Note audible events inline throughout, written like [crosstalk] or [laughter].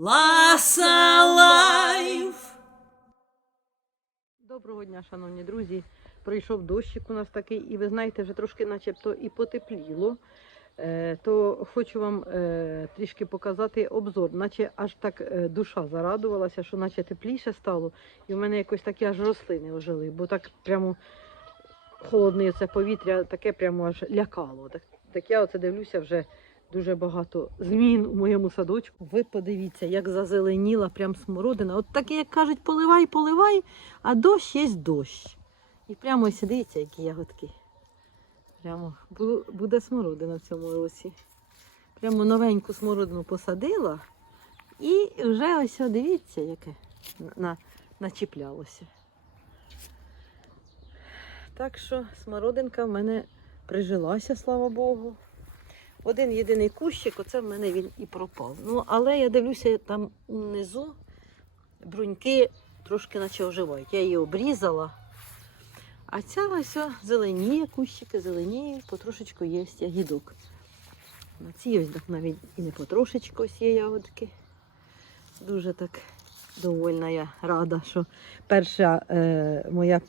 Ласа Лайф. Доброго дня, шановні друзі. Прийшов дощик у нас такий, і ви знаєте, вже трошки начебто і потепліло. Е, то хочу вам е, трішки показати обзор, наче аж так е, душа зарадувалася, що наче тепліше стало, і в мене якось такі аж рослини ожили, бо так прямо холодне це повітря таке прямо аж лякало. Так, так я оце дивлюся вже дуже багато змін у моєму садочку. Ви подивіться, як зазеленіла прям смородина. От таке, як кажуть, поливай, поливай, а дощ є дощ. І прямо ось дивіться, які ягодки. Прямо буде смородина в цьому році. Прямо новеньку смородину посадила. І вже ось дивіться, яке на, на- начіплялося. Так що смородинка в мене прижилася, слава Богу. Один єдиний кущик, оце в мене він і пропав. Ну, але я дивлюся, там внизу бруньки трошки наче оживають. Я її обрізала. А ця ось зеленіє, кущики зеленіють, потрошечку є ягідок. На цій ось так навіть і не потрошечку ось є ягодки. Дуже так довольна я рада, що перша е, моя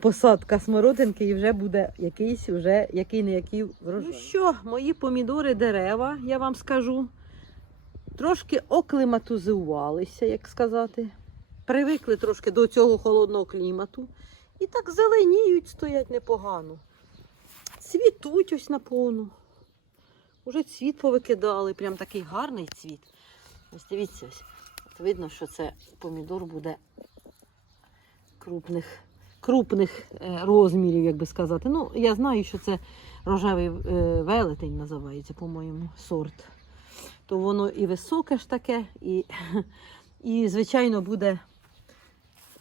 посадка смородинки і вже буде якийсь уже який не який врожай. Ну що, мої помідори дерева, я вам скажу, трошки окліматизувалися, як сказати. Привикли трошки до цього холодного клімату. І так зеленіють, стоять непогано. Цвітуть ось наповну. Уже цвіт повикидали, прям такий гарний цвіт. Ось дивіться, ось. Видно, що це помідор буде крупних, крупних е, розмірів, як би сказати. Ну, я знаю, що це рожевий е, велетень називається, по-моєму, сорт. То воно і високе ж таке, і, [laughs] і звичайно, буде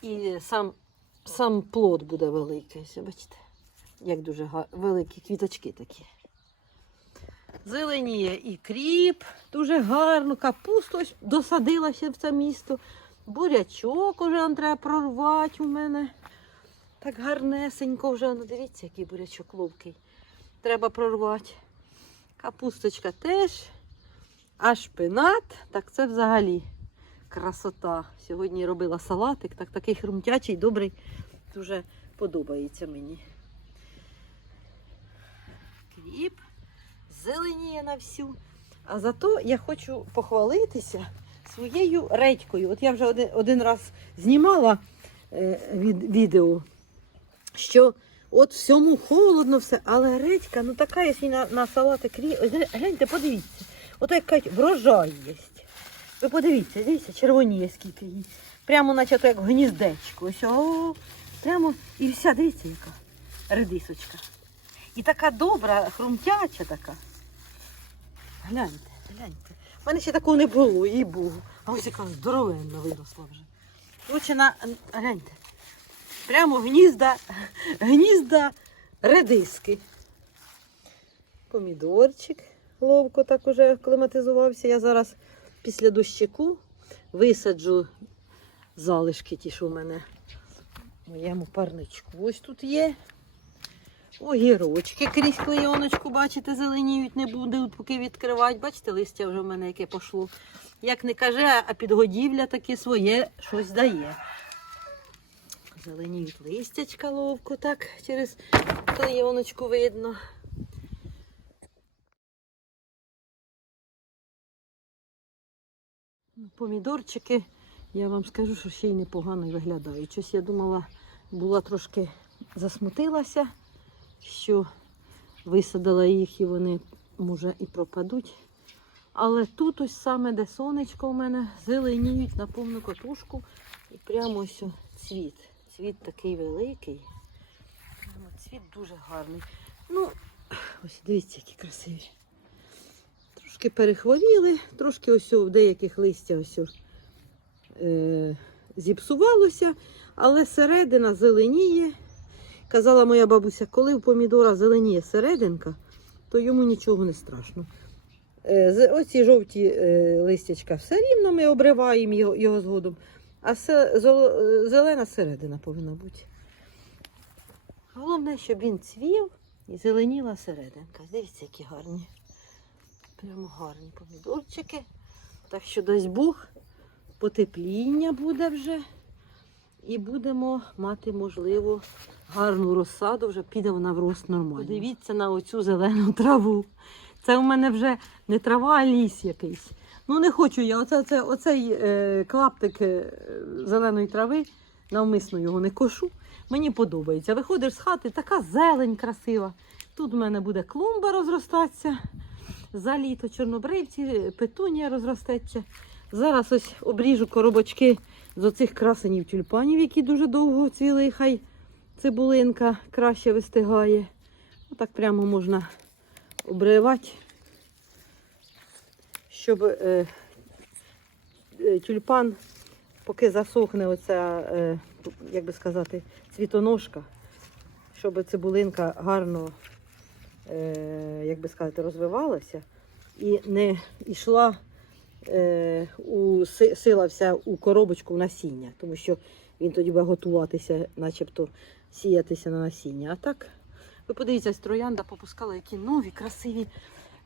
і сам, сам плод буде великий. Бачите, як дуже великі квіточки такі. Зеленіє і кріп, дуже гарно, капусту ось досадилася в це місто. Бурячок уже треба прорвати у мене. Так гарнесенько вже. Ну, дивіться, який бурячок ловкий. Треба прорвати. Капусточка теж. А шпинат, так це взагалі красота. Сьогодні робила салатик, так такий хрумтячий, добрий. Дуже подобається мені. Кріп зеленіє на всю. А зато я хочу похвалитися своєю редькою. От я вже один, один раз знімала е, від, відео, що от всьому холодно все, але редька, ну така, якщо на, на салати крі. Ось гляньте, подивіться. Ото як кажуть, врожай є. Ви подивіться, дивіться, червоніє скільки її. Прямо наче то як гніздечко. Ось, о, прямо і вся, дивіться, яка редисочка. І така добра, хрумтяча така. Гляньте, гляньте. У мене ще такого не було, їй Богу. А ось яка здоровенна виросла вже. Лучше на гляньте. Прямо гнізда, гнізда редиски. Помідорчик ловко так уже кліматизувався. Я зараз після дощику висаджу залишки ті, що в мене в моєму парничку. Ось тут є. Огірочки крізь клейоночку, бачите, зеленіють, не буде, поки відкривати. Бачите, листя вже в мене яке пішло. Як не каже, а підгодівля таке своє щось дає. Зеленіють листячка ловко, так, через клейоночку видно. Помідорчики, я вам скажу, що ще й непогано виглядають. Щось я думала, була трошки засмутилася що висадила їх і вони, може, і пропадуть. Але тут ось саме, де сонечко у мене, зеленіють на повну катушку. І прямо ось цвіт. Цвіт такий великий. Цвіт дуже гарний. Ну, ось дивіться, які красиві. Трошки перехворіли, трошки ось в деяких листя ось е, зіпсувалося, але середина зеленіє. Казала моя бабуся, коли у помідора зеленіє серединка, то йому нічого не страшно. Е, Оці жовті е, листячка все рівно ми обриваємо його, його згодом, а се- золо- е, зелена середина повинна бути. Головне, щоб він цвів і зеленіла серединка. Дивіться, які гарні. Прямо гарні помідорчики. Так що дасть Бог, потепління буде вже. І будемо мати, можливо, гарну розсаду, вже піде вона в рост нормально. Подивіться на оцю зелену траву. Це у мене вже не трава, а ліс якийсь. Ну не хочу я. Оце, оце, оцей е, клаптик е, зеленої трави, навмисно його не кошу. Мені подобається. Виходиш з хати, така зелень красива. Тут в мене буде клумба розростатися. За літо чорнобривці, петунія розростеться. Зараз ось обріжу коробочки з оцих красенів тюльпанів, які дуже довго цвіли, хай цибулинка краще вистигає. Отак прямо можна обривати, щоб е, е, тюльпан, поки засохне оця, е, як би сказати, цвітоножка, щоб цибулинка гарно, е, як би сказати, розвивалася і не йшла у, сила вся у коробочку насіння, тому що він тоді буде готуватися, начебто сіятися на насіння. А так, ви подивіться, троянда попускала які нові, красиві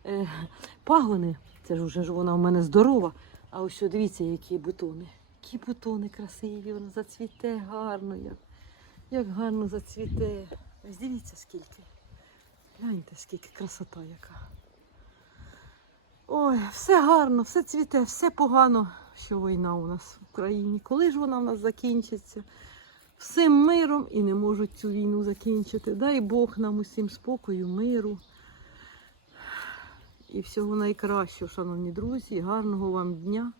е, пагони. Це ж вже ж вона у мене здорова. А ось дивіться, які бутони. Які бутони красиві, воно зацвіте гарно. Як, як гарно зацвіте. Ось дивіться скільки. Гляньте, скільки красота яка. Ой, все гарно, все цвіте, все погано, що війна у нас в Україні. Коли ж вона в нас закінчиться? Всім миром і не можуть цю війну закінчити. Дай Бог нам усім спокою, миру. І всього найкращого, шановні друзі, гарного вам дня,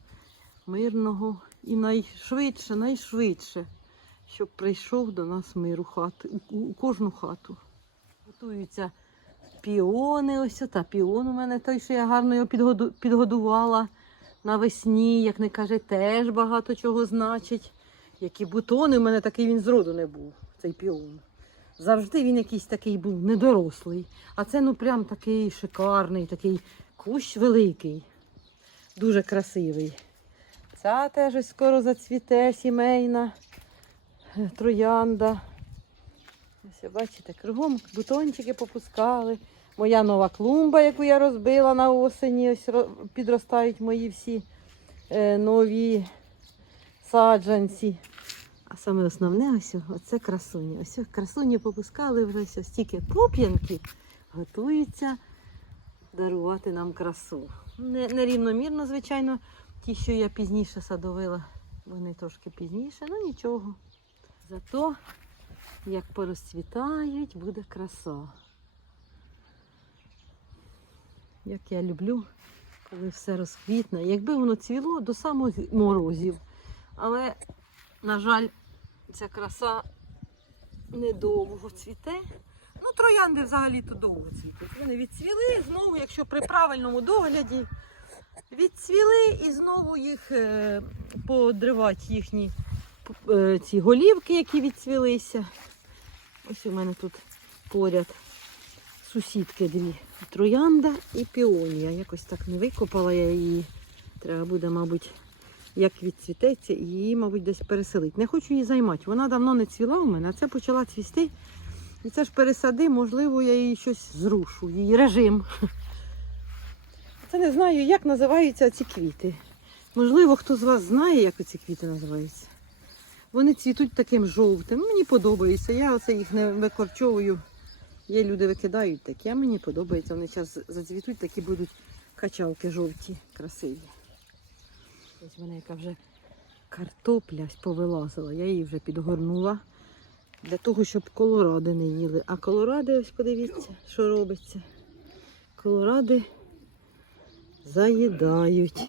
мирного і найшвидше, найшвидше, щоб прийшов до нас мир у хату, у, у кожну хату. Готуються піони, ось та піон у мене той, що я гарно його підгоду- підгодувала навесні, як не каже, теж багато чого значить. Які бутони, у мене такий він зроду не був, цей піон. Завжди він якийсь такий був недорослий. А це ну прям такий шикарний, такий кущ великий, дуже красивий. Ця теж скоро зацвіте сімейна е, троянда. Ось бачите, кругом бутончики попускали. Моя нова клумба, яку я розбила на осені, ось підростають мої всі е, нові саджанці. А саме основне ось оце красуні. Ось красуні попускали вже ось стільки пуп'янки, готуються дарувати нам красу. Не, нерівномірно, звичайно, ті, що я пізніше садовила, вони трошки пізніше, ну нічого. Зато як порозцвітають, буде краса. Як я люблю, коли все розквітне. Якби воно цвіло до самих морозів. Але, на жаль, ця краса недовго цвіте. Ну, троянди взагалі-то довго цвітуть. Вони відцвіли, знову, якщо при правильному догляді, відцвіли і знову їх е, подривати їхні е, ці голівки, які відцвілися. Ось у мене тут поряд сусідки дві. Троянда і піонія. Якось так не викопала я її. Треба буде, мабуть, як відцвітеться, її, мабуть, десь переселити. Не хочу її займати. Вона давно не цвіла у мене, а це почала цвісти. І це ж пересади, можливо, я її щось зрушу, її режим. [laughs] Це не знаю, як називаються ці квіти. Можливо, хто з вас знає, як ці квіти називаються. Вони цвітуть таким жовтим. Мені подобається. Я оце їх не викорчовую. Є люди викидають такі, а мені подобається. Вони зараз зацвітуть, такі будуть качалки жовті, красиві. Ось вона яка вже картопля повилазила. Я її вже підгорнула для того, щоб колоради не їли. А колоради, ось подивіться, що робиться. Колоради заїдають.